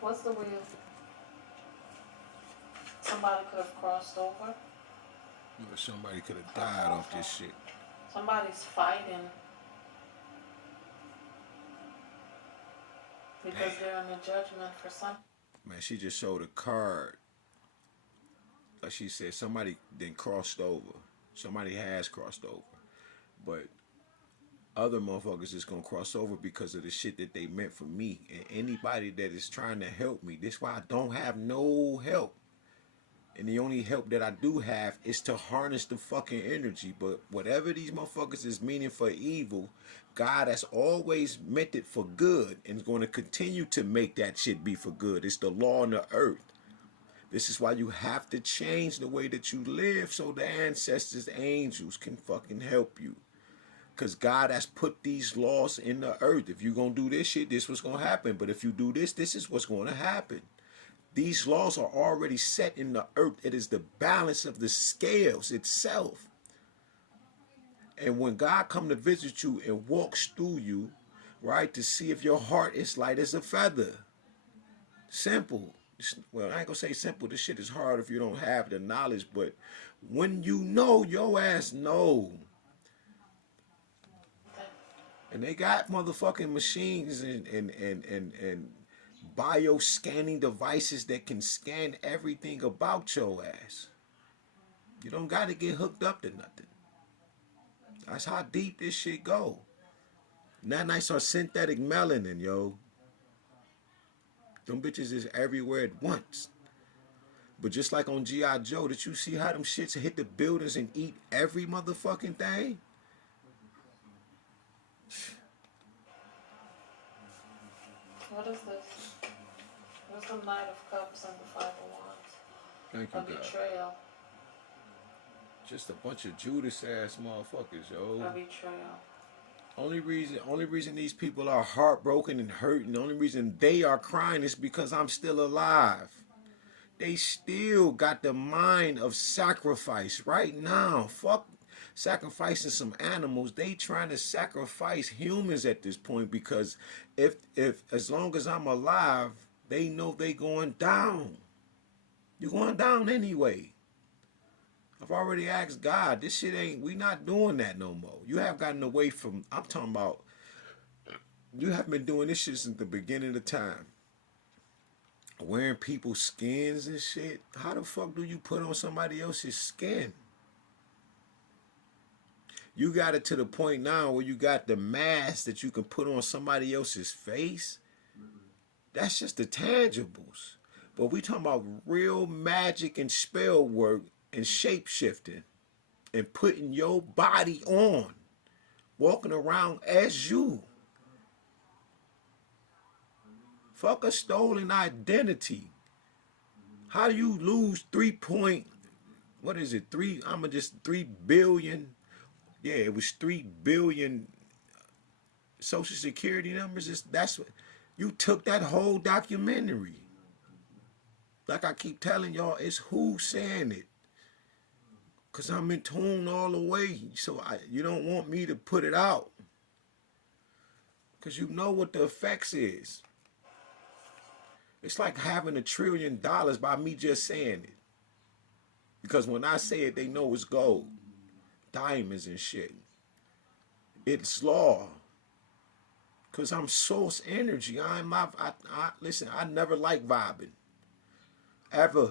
What's the wheel? Somebody could have crossed over. Somebody could have died off this shit. Somebody's fighting because Damn. they're in a judgment for something. Man, she just showed a card. Like she said, somebody then crossed over. Somebody has crossed over. But other motherfuckers is gonna cross over because of the shit that they meant for me. And anybody that is trying to help me, this is why I don't have no help. And the only help that I do have is to harness the fucking energy. But whatever these motherfuckers is meaning for evil, God has always meant it for good and is going to continue to make that shit be for good. It's the law on the earth. This is why you have to change the way that you live so the ancestors, angels can fucking help you. Because God has put these laws in the earth. If you're going to do this shit, this is what's going to happen. But if you do this, this is what's going to happen. These laws are already set in the earth. It is the balance of the scales itself. And when God come to visit you and walks through you, right, to see if your heart is light as a feather. Simple. Well, I ain't gonna say simple. This shit is hard if you don't have the knowledge. But when you know, your ass know. And they got motherfucking machines and bio-scanning devices that can scan everything about your ass. You don't got to get hooked up to nothing. That's how deep this shit go. Nanites are synthetic melanin, yo. Them bitches is everywhere at once. But just like on G.I. Joe, did you see how them shits hit the buildings and eat every motherfucking thing? What is this? What's the Knight of Cups and the Five of Wands? Thank you, A God. betrayal. Just a bunch of Judas ass motherfuckers, yo. A betrayal. Only reason these people are heartbroken and hurting, the only reason they are crying is because I'm still alive. They still got the mind of sacrifice right now. Fuck sacrificing some animals. They trying to sacrifice humans at this point because if as long as I'm alive, they know they going down. You're going down anyway. I've already asked God, this shit ain't, we not doing that no more. You have gotten away from, I'm talking about, you have been doing this shit since the beginning of time. Wearing people's skins and shit. How the fuck do you put on somebody else's skin? You got it to the point now where you got the mask that you can put on somebody else's face. That's just the tangibles. But we talking about real magic and spell work and shape shifting and putting your body on, walking around as you. Fuck a stolen identity. How do you lose 3 what is it? 3 billion. Yeah, it was 3 billion social security numbers. That's what you took that whole documentary. Like I keep telling y'all, it's who saying it. Cause I'm in tune all the way. So you don't want me to put it out. Cause you know what the effects is. It's like having $1 trillion by me just saying it. Because when I say it, they know it's gold. Diamonds and shit. It's law. Because I'm source energy. Listen, I never like vibing. Ever.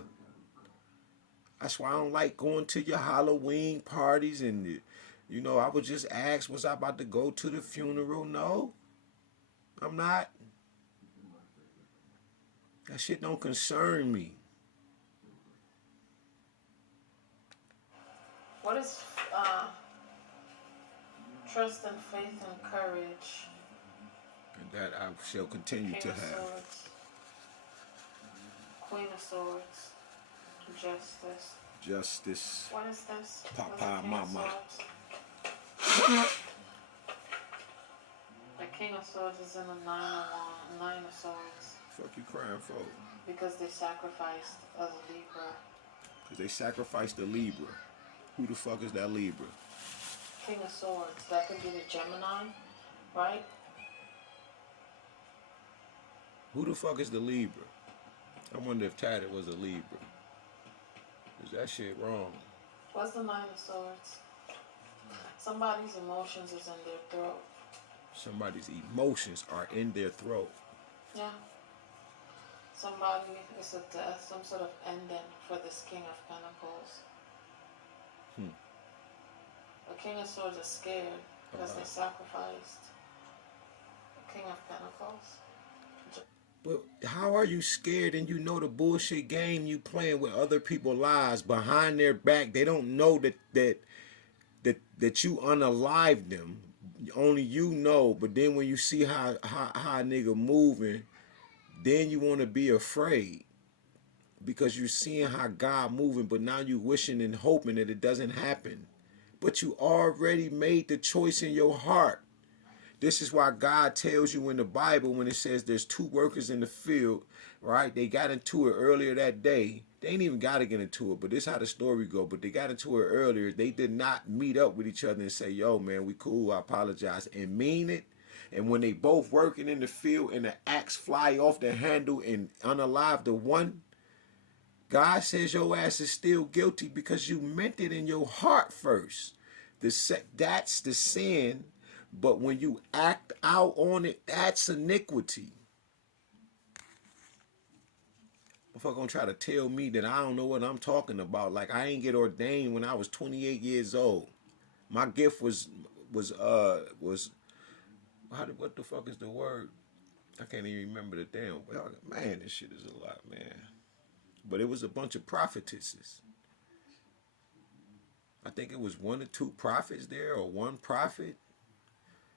That's why I don't like going to your Halloween parties and, I would just ask, was I about to go to the funeral? No, I'm not. That shit don't concern me. What is trust and faith and courage? And that I shall continue King to of have. Swords. Queen of Swords. Justice. Justice. What is this? Papa, mama. The King of Swords is in the Nine of Swords. Fuck you crying for? Because they sacrificed a Libra. Because they sacrificed the Libra. Who the fuck is that Libra? King of Swords. That could be the Gemini, right? Who the fuck is the Libra? I wonder if Tatted was a Libra. Is that shit wrong? What's the Nine of Swords? Somebody's emotions is in their throat. Somebody's emotions are in their throat. Yeah. Somebody is a death, some sort of ending for this King of Pentacles. The King of Swords is scared because they sacrificed the King of Pentacles. But how are you scared and you know the bullshit game you playing with other people's lives behind their back? They don't know that you unalive them. Only you know. But then when you see how a nigga moving, then you want to be afraid because you're seeing how God moving. But now you wishing and hoping that it doesn't happen. But you already made the choice in your heart. This is why God tells you in the Bible when it says there's two workers in the field, right? They got into it earlier that day. They ain't even got to get into it, but this is how the story go. But they got into it earlier. They did not meet up with each other and say, yo, man, we cool, I apologize, and mean it. And when they both working in the field and the axe fly off the handle and unalive the one, God says your ass is still guilty because you meant it in your heart first. That's the sin. But when you act out on it, that's iniquity. Motherfucker gonna try to tell me that I don't know what I'm talking about. Like I ain't get ordained when I was 28 years old. My gift was what the fuck is the word? I can't even remember the damn. Man, this shit is a lot, man. But it was a bunch of prophetesses. I think it was one or two prophets there, or one prophet.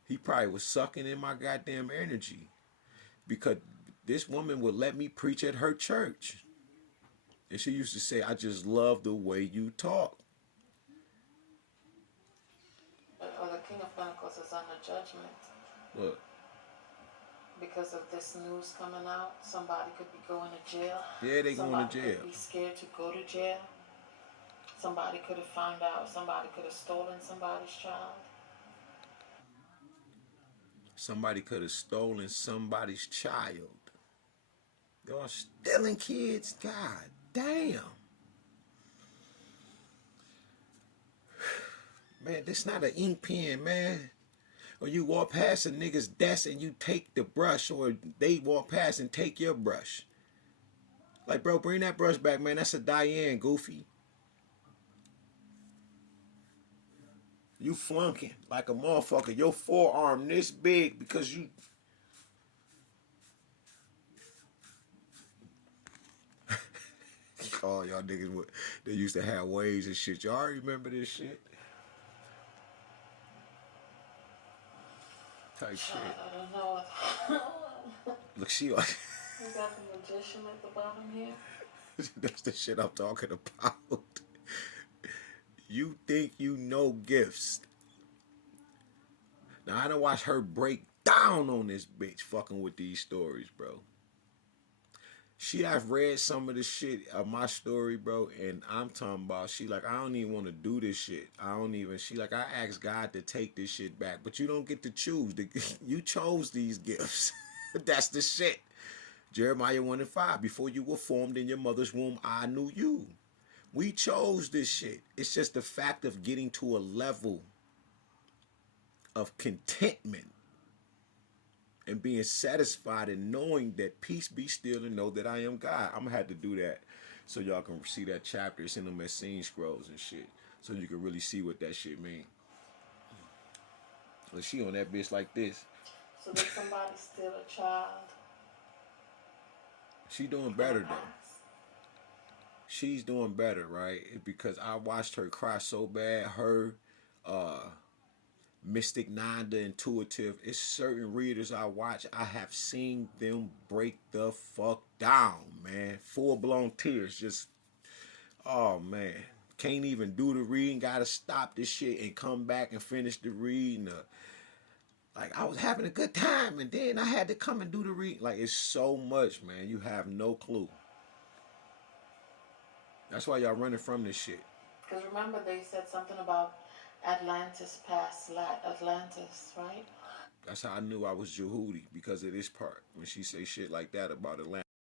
He probably was sucking in my goddamn energy because this woman would let me preach at her church. And she used to say, I just love the way you talk. Or the King of Pentacles is under judgment. What? Because of this news coming out, somebody could be going to jail. Yeah, they going to jail. Somebody could be scared to go to jail. Somebody could have found out. Somebody could have stolen somebody's child. Somebody could have stolen somebody's child. Y'all stealing kids? God damn. Man, this not an ink pen, man. Or you walk past a nigga's desk and you take the brush, or they walk past and take your brush. Like, bro, bring that brush back, man. That's a Diane, goofy. You flunking like a motherfucker. Your forearm this big because you... Oh, y'all niggas, they used to have waves and shit. Y'all remember this shit? Type shit. I don't know. Look, she... You got the magician at the bottom here. That's the shit I'm talking about. You think you know gifts. Now, I done watched her break down on this bitch fucking with these stories, bro. She have read some of the shit of my story, bro, and I'm talking about, she like, I don't even want to do this shit. She like, I asked God to take this shit back, but you don't get to choose. You chose these gifts. That's the shit. Jeremiah 1:5, before you were formed in your mother's womb, I knew you. We chose this shit. It's just the fact of getting to a level of contentment and being satisfied and knowing that peace be still and know that I am God. I'm gonna have to do that so y'all can see that chapter. It's in them Essene scrolls and shit, so you can really see what that shit mean. But she on that bitch like this. So did somebody steal a child? She doing better though. She's doing better, right? Because I watched her cry so bad. Her, Mystic Nanda Intuitive. It's certain readers I watch. I have seen them break the fuck down, man. Full blown tears. Just, oh man. Can't even do the reading. Gotta stop this shit and come back and finish the reading. Like I was having a good time and then I had to come and do the reading. Like it's so much, man. You have no clue. That's why y'all running from this shit. Because remember they said something about Atlantis past Atlantis, right? That's how I knew I was Jehudi, because of this part when she say shit like that about Atlanta.